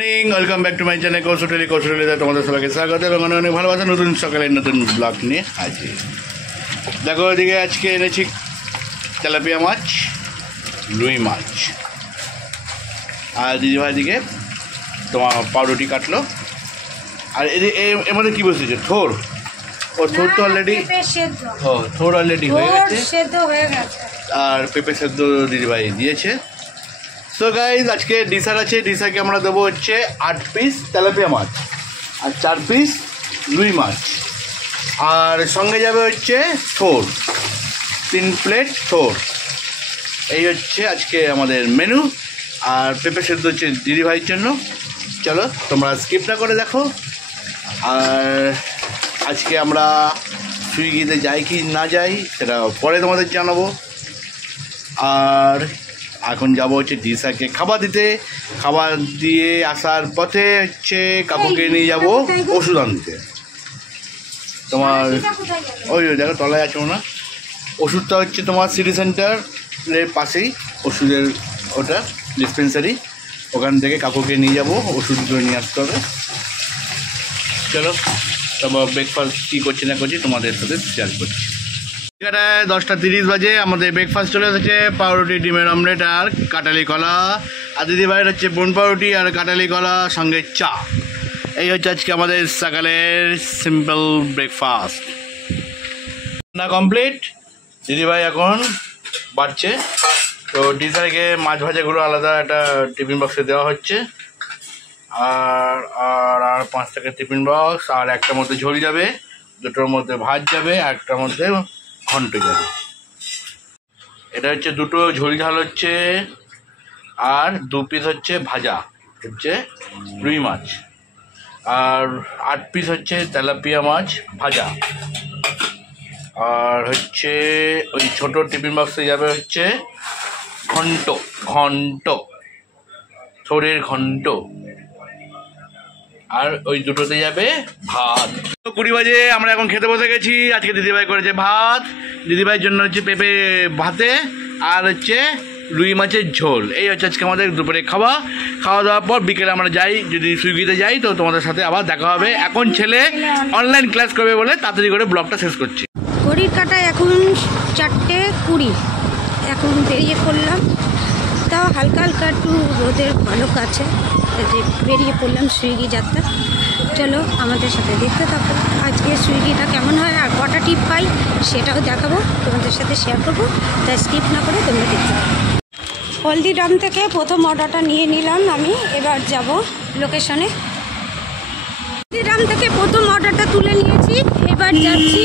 Morning, welcome back to my channel কৌশলী তোমাদের সবাইকে স্বাগত এবং অনেক ভালোবাসা নতুন সকালের নতুন ব্লগ নিয়ে হাজির। দেখো ওদিকে আজকে এনেছি তেলাপিয়া মাছ, রুই মাছ, আর দিদিভাই দিকে তোমার পাউরুটি কাটলো। আর এর মধ্যে কী বসেছে? থোর। ও থোর তো অলরেডি থোর অলরেডি হয়ে গেছে আর পেঁপে সেদ্ধ দিদিভাই দিয়েছে। তো গাইজ আজকে ডিসার আছে, ডিসারকে আমরা দেবো হচ্ছে 8 পিস তেলাপিয়া মাছ আর 4 পিস রুই মাছ, আর সঙ্গে যাবে হচ্ছে থোর, 3 প্লেট থোর। এই হচ্ছে আজকে আমাদের মেনু। আর পেঁপে সেদ্ধ হচ্ছে দিদিভাইয়ের জন্য। চলো তোমরা স্কিপ না করে দেখো। আর আজকে আমরা সুইগিতে যাই কি না যাই সেটা পরে তোমাদের জানাবো। আর এখন যাবো হচ্ছে দিশাকে খাবার দিতে। খাবার দিয়ে আসার পথে হচ্ছে কাকুকে নিয়ে যাবো ওষুধ আনতে। তোমার ওই দেখো তলায় আছে না, ওষুধটা হচ্ছে তোমার সিটি সেন্টারের পাশেই ওষুধের ওটা ডিসপেন্সারি, ওখান থেকে কাকুকে নিয়ে যাবো, ওষুধগুলো নিয়ে আসতে হবে। চলো তারপর ব্রেকফাস্ট কী করছি না করছি তোমাদের সাথে শেয়ার করছি। এখানে 10:30 বাজে, আমাদের ব্রেকফাস্ট চলে এসেছে পাউরুটি, ডিমের অমলেট আর কাটালি কলা। আর দিদিভাইয়ের হচ্ছে বোন পাউরুটি আর কাটালি কলা সঙ্গে চা। এই হচ্ছে আজকে আমাদের সকালের সিম্পল ব্রেকফাস্ট। না কমপ্লিট, দিদিভাই এখন বাড়ছে। তো ডিজারকে মাছ ভাজাগুলো আলাদা একটা টিফিন বক্সে দেওয়া হচ্ছে। আর আর আর 5 টাকার টিফিন বক্স, আর একটার মধ্যে ঝোল যাবে, দুটোর মধ্যে ভাত যাবে, আর একটার মধ্যে ঘন্ট যাবে। এটা হচ্ছে দুটো ঝোল ঝাল হচ্ছে, আর 2 পিস হচ্ছে ভাজা হচ্ছে রুই মাছ, আর 8 পিস হচ্ছে তেলাপিয়া মাছ ভাজা। আর হচ্ছে ওই ছোট টিফিন বক্সে যাবে হচ্ছে ঘন্ট, ঘন্ট থোরের ঘন্ট, আর ওই দুটোতে যাবে ভাত। 20 বাজে, আমরা এখন খেতে বসে গেছি। আজকে দিদিভাই করেছে ভাত, দিদিভাইয়ের জন্য হচ্ছে পেঁপে ভাতে আর হচ্ছে রুই মাছের ঝোল। এই হচ্ছে আজকে আমাদের দুপুরে খাওয়া দাওয়ার পর বিকেলে আমরা যাই, যদি সুইগিতে যাই তো তোমাদের সাথে আবার দেখা হবে। এখন ছেলে অনলাইন ক্লাস করবে বলে তাড়াতাড়ি করে ব্লগটা শেষ করছি। ঘড়ির কাটায় এখন 4:20, এখন বেরিয়ে পড়লাম। তাও হালকা হালকা একটু রোদের ঝলক আছে, যে বেরিয়ে পড়লাম সুইগি যাত্রা। চলো আমাদের সাথে দেখতে থাকো আজকে সুইগিটা কেমন হয় আর কটা টিপ পাই সেটাও দেখাবো, তোমাদের সাথে শেয়ার করবো। তাই স্কিপ না করে তোমরা দেখতে থাকো। হলদিরাম থেকে প্রথম অর্ডারটা নিয়ে নিলাম আমি, এবার যাব লোকেশনে। হলদিরাম থেকে প্রথম অর্ডারটা তুলে নিয়েছি, এবার যাচ্ছি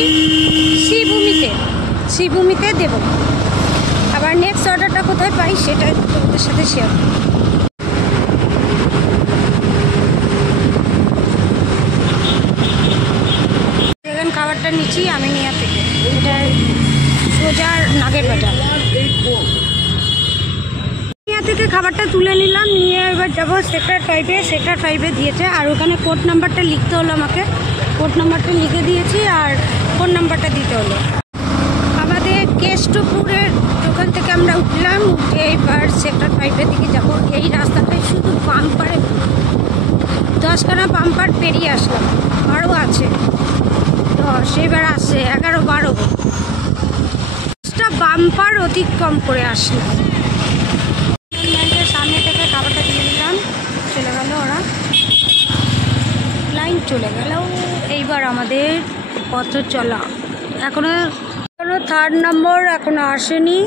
শ্রীভূমিতে দেবো। আবার নেক্সট অর্ডারটা কোথায় পাই সেটা তোমাদের সাথে শেয়ার করব। দেখেন খাবারটা নিচ্ছি আমি নিয়া থেকে, এটা সোজার নাগের বাজার। নিয়া থেকে খাবারটা তুলে নিলাম, নিয়ে এবার যাবো সেক্টর 5-এ। সেক্টর 5-এ দিয়েছে, আর ওখানে কোড নাম্বারটা লিখতে হলো আমাকে। কোড নাম্বারটা লিখে দিয়েছি আর ফোন নাম্বারটা দিতে হলো। আমাদের কেষ্টপুরের ওখান থেকে আমরা উঠলাম, উঠে এবার সেক্টর 5-এর দিকে যাব। এই রাস্তাটায় শুধু পাম্পারে 10খানা পাম্পার পেরিয়ে আসলাম, আরও আছে 10, এবার আসছে 11-12 বাম্পার অতিক্রম করে আসলাম। সামনে থেকে খাবারটা দিয়ে দিলাম, চলে গেল ওরা, লাইন চলে গেল। এইবার আমাদের পথ চলা, এখনো 3rd নম্বর এখনো আসেনি,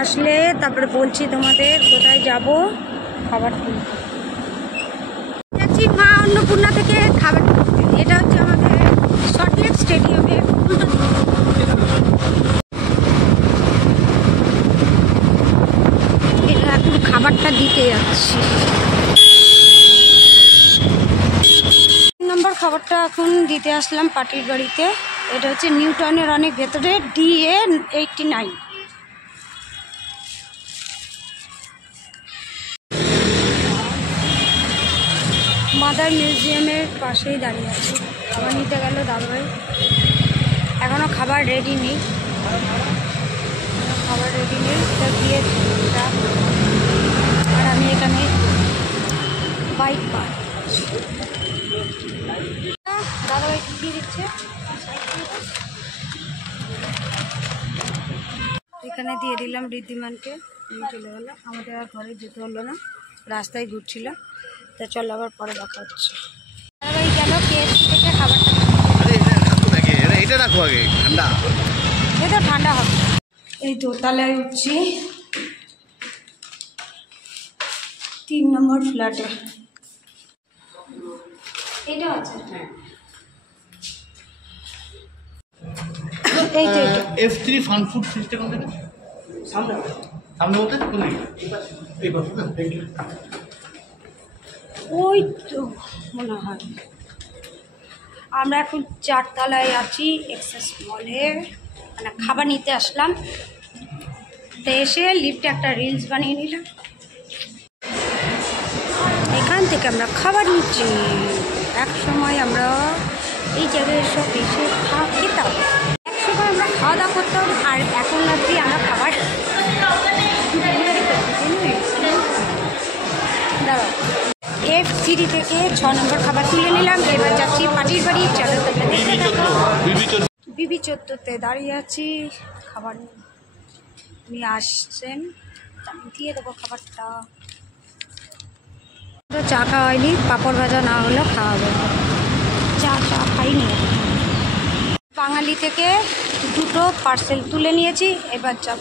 আসলে তারপরে বলছি তোমাদের কোথায় যাব খাবার কিনতে। যাচ্ছি মা অন্নপূর্ণা থেকে খাবার কিনতে। এটা হচ্ছে আমাদের সল্টলেক স্টেডিয়ামে এখন খাবারটা দিতে যাচ্ছি। 3 নম্বর খাবারটা এখন দিতে আসলাম পার্টির বাড়িতে। এটা হচ্ছে নিউ টাউনের অনেক ভেতরে, DA 89। মাদার মিউজিয়ামের পাশেই দাঁড়িয়ে আছে। খাবার নিতে গেল দাদাভাই, এখনও খাবার রেডি নেই, এটা দিয়েছি। আর আমি এখানে বাইক পার্ক। দাদাভাই দিয়ে দিচ্ছে। এখানে দিয়ে দিলাম ঋদ্ধিমানকে, নিয়ে চলে গেলো। আমাদের আর ঘরে যেতে হলো না, রাস্তায় ঘুরছিলাম। তা চল আবার পরে দেখা হচ্ছে। দাদাভাই গেল KFC থেকে খাবারটা। এটা রাখো আগে, ঠান্ডা। এই তো ঠান্ডা হবে। এই দোতলায় উঠছি, 3 নম্বর ফ্ল্যাটে। এটা আছে, এই তো F3 ফান ফুড সিস্টেম থেকে সামনে সামনে বলতে কোন এই পাশে না? ওই তো মনে হয়। আমরা এখন 4 তলায় আছি এক্সেস মলে, মানে খাবার নিতে আসলাম। তো এসে লিফটে একটা রিলস বানিয়ে নিলাম। এখান থেকে আমরা খাবার নিচ্ছি। এক সময় আমরা এই জায়গায় সব এসে খেতাম, এক সময় আমরা খাওয়া দাওয়া করতাম, আর এখন অবধি আমরা খাবার দাঁড়াও। F3 থেকে 6 নম্বর খাবার তুলে নিলাম। এবার যাচ্ছি পাটির বাড়ি। চলো বিবি 14-তে দাঁড়িয়ে আছি, খাবার নিয়ে আসছেন, আমি দিয়ে দেবো খাবারটা। তো চা খাওয়া হয়নি, পাঁপড় ভাজা না হলেও খাওয়াবো। চা খাইনি। বাঙালি থেকে 2টো পার্সেল তুলে নিয়েছি, এবার যাব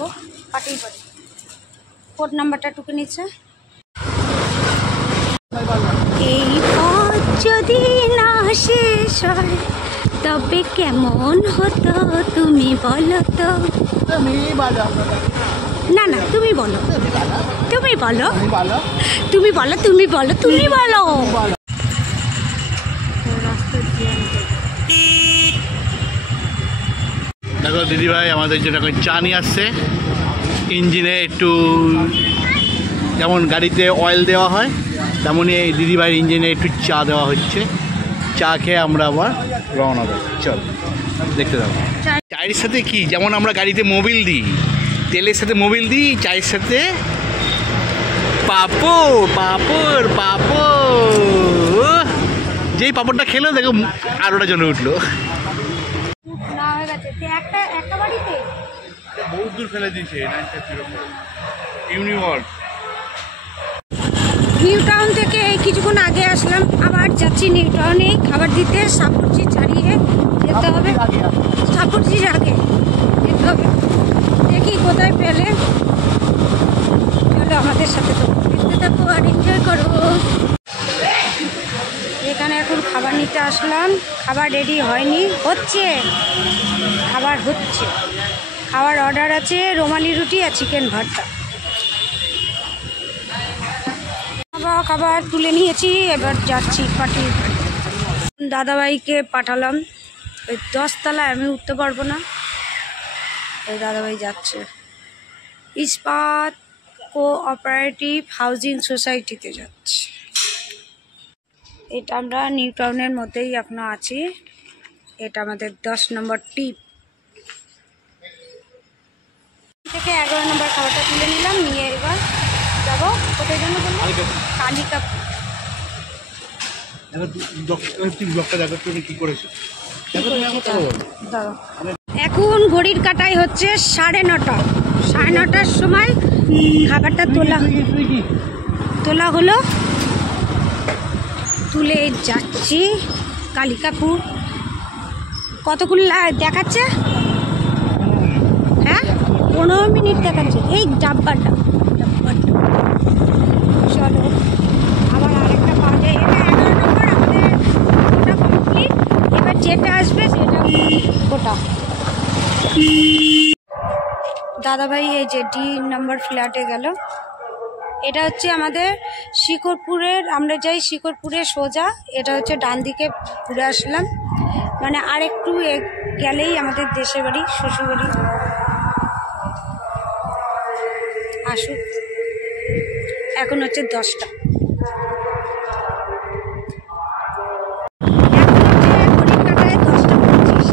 পাটির বাড়ি। কোড নাম্বারটা টুকে নিচ্ছে। এই পথ যদি না শেষ হয় তবে কেমন হতো তুমি বলো তো। না না, তুমি বলো, তুমি বলো, তুমি বলো, তুমি বলো, তুমি বলো। দেখো দিদিভাই আমাদের জন্য এখন চা নিয়ে আসছে। ইঞ্জিনে একটু যেমন গাড়িতে অয়েল দেওয়া হয়, তেমনই এই দিদিভাইয়ের ইঞ্জিনে একটু চা দেওয়া হচ্ছে। চা খেয়ে আমরা আবার রওনা দেবো। চল দেখতে যাবো। চায়ের সাথে কি, যেমন আমরা গাড়িতে মোবিল দিই, তেলের সাথে মোবিল দিই, চায়ের সাথে পাপড় পাপড় পাপড়। যেই পাপড়টা খেলো দেখো আরোটা জ্বলে উঠলো। বহুত দূর ফেলে দিয়েছে। নিউ টাউন থেকে কিছুক্ষণ আগে আসলাম, আবার যাচ্ছি নিউ টাউনে খাবার দিতে। সাপুরজি ছাড়িয়ে যেতে হবে, সাপুরজির আগে যেতে হবে। দেখি কোথায় পেলে। চলো আমাদের সাথে দেখতে থাকো আর এনজয় করো। এখানে এখন খাবার নিতে আসলাম, খাবার রেডি হয়নি, হচ্ছে, খাবার হচ্ছে। খাবার অর্ডার আছে রুমালি রুটি আর চিকেন ভর্তা। খাবার তুলে নিয়েছি, এবার যাচ্ছি পার্টি। দাদাভাইকে পাঠালাম, ওই 10 তলায় আমি উঠতে পারবো না, ওই দাদাভাই যাচ্ছে। ইস্পাত কোঅপারেটিভ হাউজিং সোসাইটিতে যাচ্ছে। এটা আমরা নিউ টাউনের মধ্যেই এখনো আছি। এটা আমাদের 10 নম্বর টিপ থেকে 11 নম্বর খাবারটা তুলে নিলাম, নিয়ে এবার যাবো কোথায় জন্য বললাম, কালিকাপুর। এখন ঘড়ির কাটাই হচ্ছে 9:30। 9:30টার সময় খাবারটা তোলা হলো, তুলে যাচ্ছি কালিকাপুর। কতক্ষণ দেখাচ্ছে? হ্যাঁ 15 মিনিট দেখাচ্ছে। এই ডাব্বাটা চলো আবার আরেকটা পাওয়া যায়। এটা 11 নম্বর আমাদের ওটা কমপ্লিট। এবার যেটা আসবে সেটা ওটা। দাদাভাই এই যে D নম্বর ফ্ল্যাটে গেল। এটা হচ্ছে আমাদের শিকরপুরের, আমরা যাই শিকরপুরে সোজা। এটা হচ্ছে ডান দিকে ঘুরে আসলাম, মানে আর একটু গেলেই আমাদের দেশের বাড়ি, শ্বশুর বাড়ি। আসুক, এখন হচ্ছে 10টা।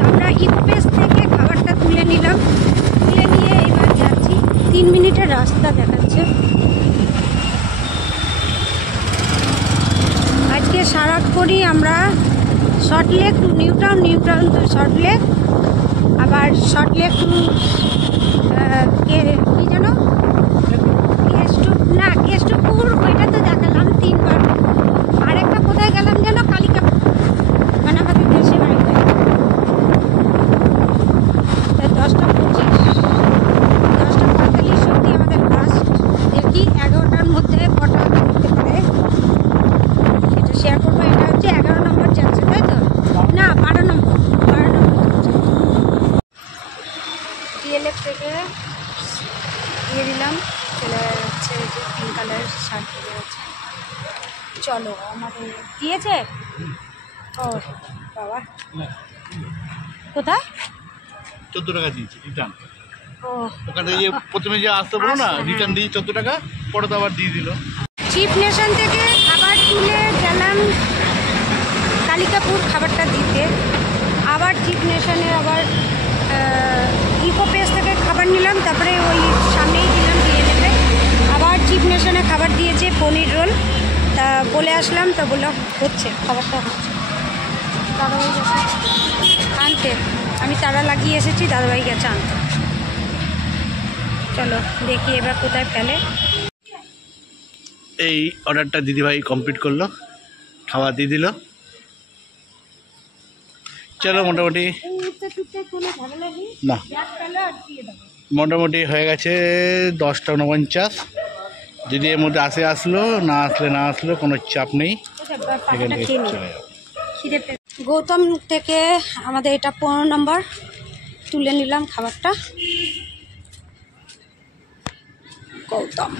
আমরা ইকোপেস থেকে খাবারটা তুলে নিলাম, তুলে নিয়ে এবার যাচ্ছি। 3 মিনিটের রাস্তা দেখাচ্ছে। আজকে সারাক্ষণই আমরা সল্টলেক টু নিউটাউন, নিউটাউন টু সল্টলেক, আবার সল্টলেক টু কি যেন কেষ্টপুর, ওইটা তো দেখালাম 3 বার। আরেকটা কোথায় গেলাম যেন, কালিকাপুর, মানে আমাদের দেশে বাড়ি। 10:25, 10:45 অবধি আমাদের লাস্ট। দেখি 11টার মধ্যে কটা করতে পারে সেটা শেয়ার করবো। এটা হচ্ছে 11 নম্বর যাচ্ছে, তাই তো? না, 12 নম্বর যাচ্ছে। ডিএলএফ থেকে দিয়ে দিলাম, চলে যাচ্ছে যে পিঙ্ক কালার শার্ট পরে আছে। চলো, আমাদের দিয়েছে। ও বাবা, কোথায়? 14 টাকা দিয়েছি রিটার্ন। ও, ওখান থেকে প্রথমে যে আসতে বলো না, রিটার্ন দিয়ে 14 টাকা, পরে তো আবার দিয়ে দিল। চিপ নেশন থেকে খাবার তুলে গেলাম কালিকাপুর খাবারটা দিতে। আবার চিপ নেশনে আবার ইকো পেস থেকে খাবার নিলাম, তারপরে ওই সামনেই দিলাম দিয়ে দেবে। আবার চিপ নেশনে খাবার দিয়েছে পনির রোল, তা বলে আসলাম, তা বললাম হচ্ছে খাবারটা হচ্ছে। দাদাভাই গেছে আনতে, আমি তারা লাগিয়ে এসেছি, দাদাভাই গেছে আনতে। চলো দেখি এবার কোথায় ফেলে। এই অর্ডারটা দিদিভাই কমপ্লিট করলো, খাবার দিয়ে দিল। চলো মোটামুটি না, মোটামুটি হয়ে গেছে 10:49। যদি এর মধ্যে আসলো, না আসলো কোনো চাপ নেই, এখান থেকে চলে যাও। গৌতম থেকে আমাদের এটা 15 নম্বর তুলে নিলাম খাবারটা। গৌতম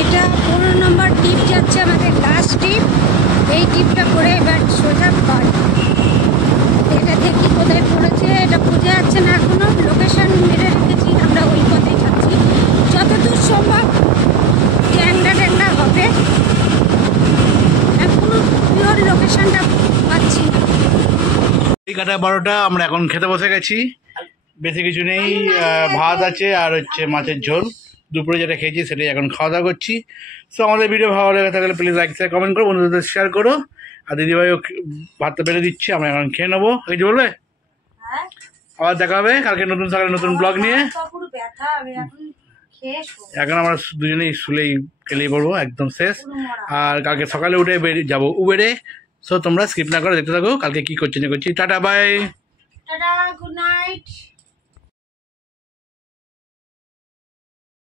এটা 15 নম্বর টিপ যাচ্ছে আমাদের, লাস্ট টিপ। এই টিপটা করে এবার সোজা বাড়ি। এটা দেখি কোথায় পড়েছে, এটা বোঝা যাচ্ছে না এখনো। লোকেশন মেরে রেখেছি, আমরা ওই পথে যাচ্ছি। যতদূর সম্ভব ট্যাংরা হবে, পুরো পিওর লোকেশনটা পাচ্ছি না। 11:30 আমরা এখন খেতে বসে গেছি। বেশি কিছু নেই, ভাত আছে আর হচ্ছে মাছের ঝোল। দুপুরে যেটা খেয়েছি সেটাই এখন খাওয়া দাওয়া করছি। সো আমাদের ভিডিও ভালো লেগে থাকলে প্লিজ লাইক শেয়ার কমেন্ট করো, বন্ধুদের শেয়ার করো। আর দিদিভাইও ভাতটা বেড়ে দিচ্ছে, আমরা এখন খেয়ে নেবো। কিছু বলবে? আবার দেখা হবে কালকে নতুন সকালে নতুন ব্লগ নিয়ে। এখন আমরা দুজনেই শুলেই খেলেই পড়বো, একদম শেষ। আর কালকে সকালে উঠে বেরিয়ে যাবো উবেরে। সো তোমরা স্কিপ না করে দেখতে থাকো কালকে কি করছি না করছি। Tata bye, tata, good night.